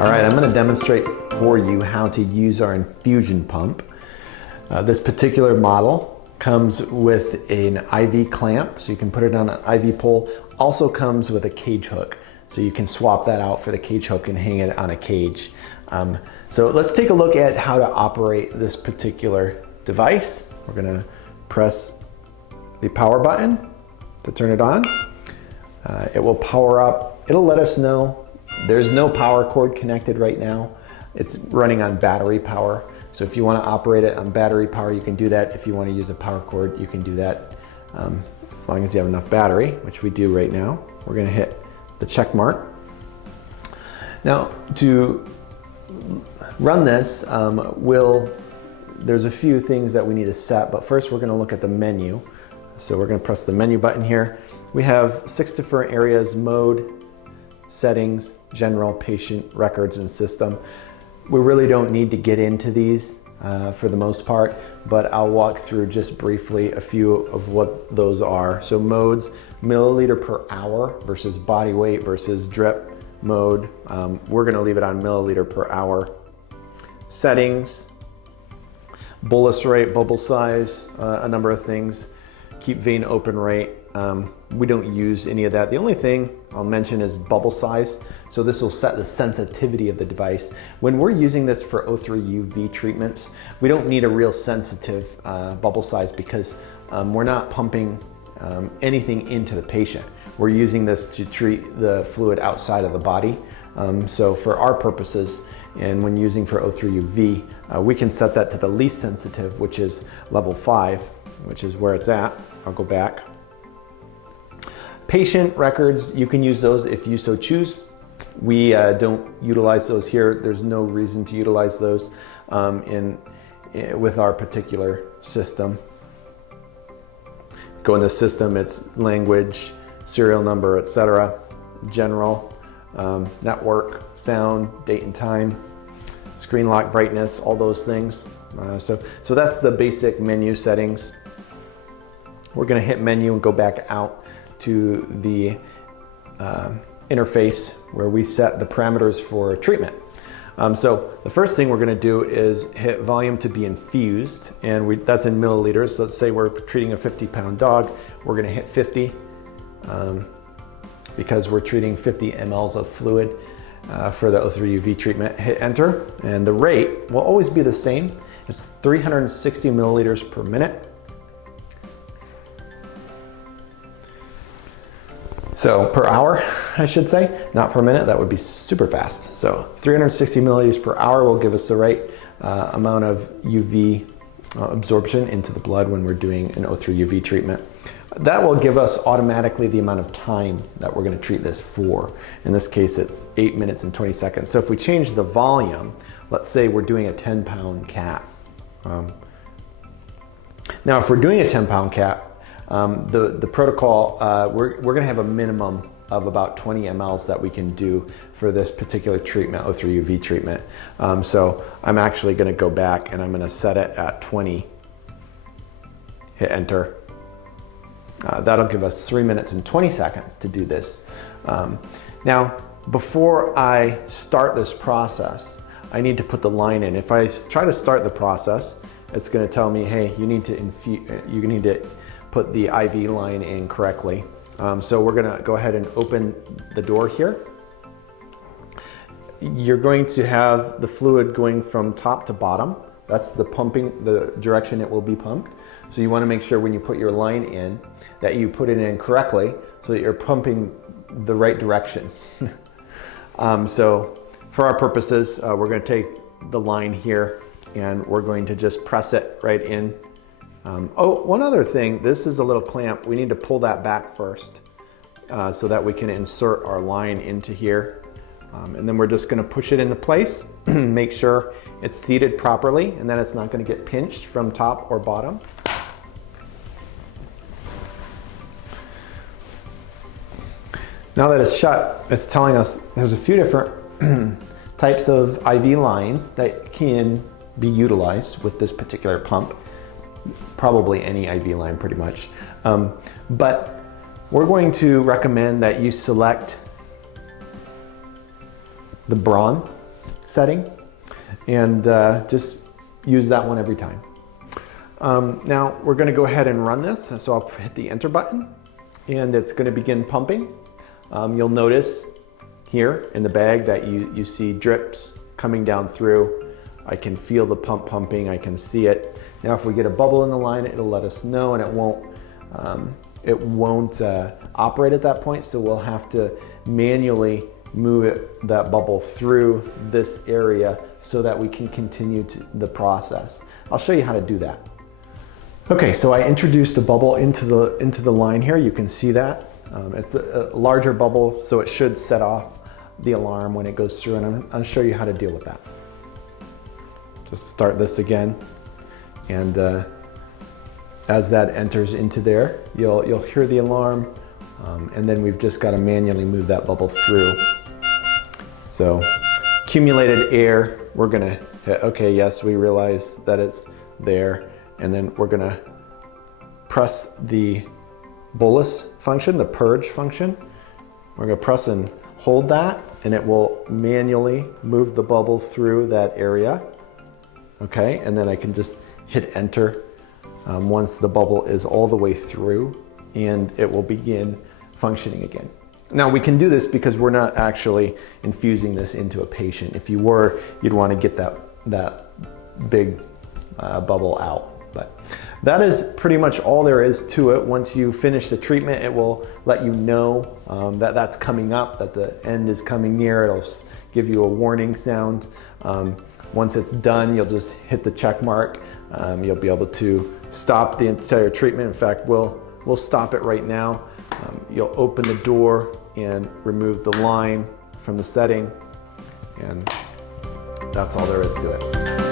All right, I'm going to demonstrate for you how to use our infusion pump. This particular model comes with an IV clamp, so you can put it on an IV pole. Also comes with a cage hook, so you can swap that out for the cage hook and hang it on a cage. So let's take a look at how to operate this particular device. We're going to press the power button to turn it on. It will power up. It'll let us know there's no power cord connected right now. It's running on battery power. So if you want to operate it on battery power, you can do that. If you want to use a power cord, you can do that as long as you have enough battery, which we do right now. We're going to hit the check mark. Now to run this, there's a few things that we need to set, but first we're going to look at the menu. So we're going to press the menu button here. We have 6 different areas: mode, settings, general, patient, records, and system. We really don't need to get into these for the most part, but I'll walk through just briefly a few of what those are. So modes: milliliter per hour versus body weight versus drip mode. We're going to leave it on milliliter per hour. Settings: bolus rate, bubble size, a number of things. Keep vein open rate. We don't use any of that. The only thing I'll mention is bubble size. So this will set the sensitivity of the device. When we're using this for O3UV treatments, we don't need a real sensitive bubble size because we're not pumping anything into the patient. We're using this to treat the fluid outside of the body. So for our purposes, and when using for O3UV, we can set that to the least sensitive, which is level 5, which is where it's at. I'll go back. Patient records, you can use those if you so choose. We don't utilize those here. There's no reason to utilize those with our particular system. Go in the system, it's language, serial number, etc. General, network, sound, date and time, screen lock brightness, all those things. So that's the basic menu settings. We're going to hit menu and go back out to the interface where we set the parameters for treatment. So the first thing we're going to do is hit volume to be infused, and that's in milliliters. Let's say we're treating a 50-pound dog. We're going to hit 50 because we're treating 50 mLs of fluid for the O3UV treatment. Hit enter, and the rate will always be the same. It's 360 milliliters per minute. So per hour, I should say, not per minute. That would be super fast. So 360 milliliters per hour will give us the right amount of UV absorption into the blood when we're doing an O3UV treatment. That will give us automatically the amount of time that we're going to treat this for. In this case, it's 8 minutes and 20 seconds. So if we change the volume, let's say we're doing a 10-pound cat. Now, if we're doing a 10-pound cat, the protocol, we're going to have a minimum of about 20 mLs that we can do for this particular treatment, O3UV treatment. So I'm actually going to go back and I'm going to set it at 20. Hit enter. That'll give us 3 minutes and 20 seconds to do this. Now, before I start this process, I need to put the line in. If I try to start the process, it's going to tell me, hey, you need to put the IV line in correctly. So we're gonna go ahead and open the door here. You're going to have the fluid going from top to bottom. That's the direction it will be pumped. So you wanna make sure when you put your line in that you put it in correctly so that you're pumping the right direction. So for our purposes, we're gonna take the line here and we're going to just press it right in. Oh, one other thing, this is a little clamp. We need to pull that back first so that we can insert our line into here. And then we're just going to push it into place, make sure it's seated properly, and then it's not going to get pinched from top or bottom. Now that it's shut, it's telling us there's a few different types of IV lines that can be utilized with this particular pump. Probably any IV line pretty much. But we're going to recommend that you select the brawn setting, and just use that one every time. Now we're going to go ahead and run this, so I'll hit the enter button and it's going to begin pumping. You'll notice here in the bag that you see drips coming down through. I can feel the pump pumping, I can see it. Now if we get a bubble in the line, it'll let us know, and it won't operate at that point, so we'll have to manually move that bubble through this area so that we can continue the process. I'll show you how to do that. Okay, so I introduced a bubble into the line here. You can see that. It's a larger bubble, so it should set off the alarm when it goes through, and I'll show you how to deal with that. Just start this again, and as that enters into there, you'll hear the alarm, and then we've just got to manually move that bubble through. So accumulated air, we're gonna hit, okay, yes, we realize that it's there, and then we're gonna press the bolus function, the purge function. We're gonna press and hold that, and it will manually move the bubble through that area. Okay, and then I can just hit enter once the bubble is all the way through, and it will begin functioning again. Now we can do this because we're not actually infusing this into a patient. If you were, you'd want to get that big bubble out. But that is pretty much all there is to it. Once you finish the treatment, it will let you know that that's coming up, that the end is coming near. It'll give you a warning sound. Once it's done, you'll just hit the check mark. You'll be able to stop the entire treatment. In fact, we'll stop it right now. You'll open the door and remove the line from the setting, and that's all there is to it.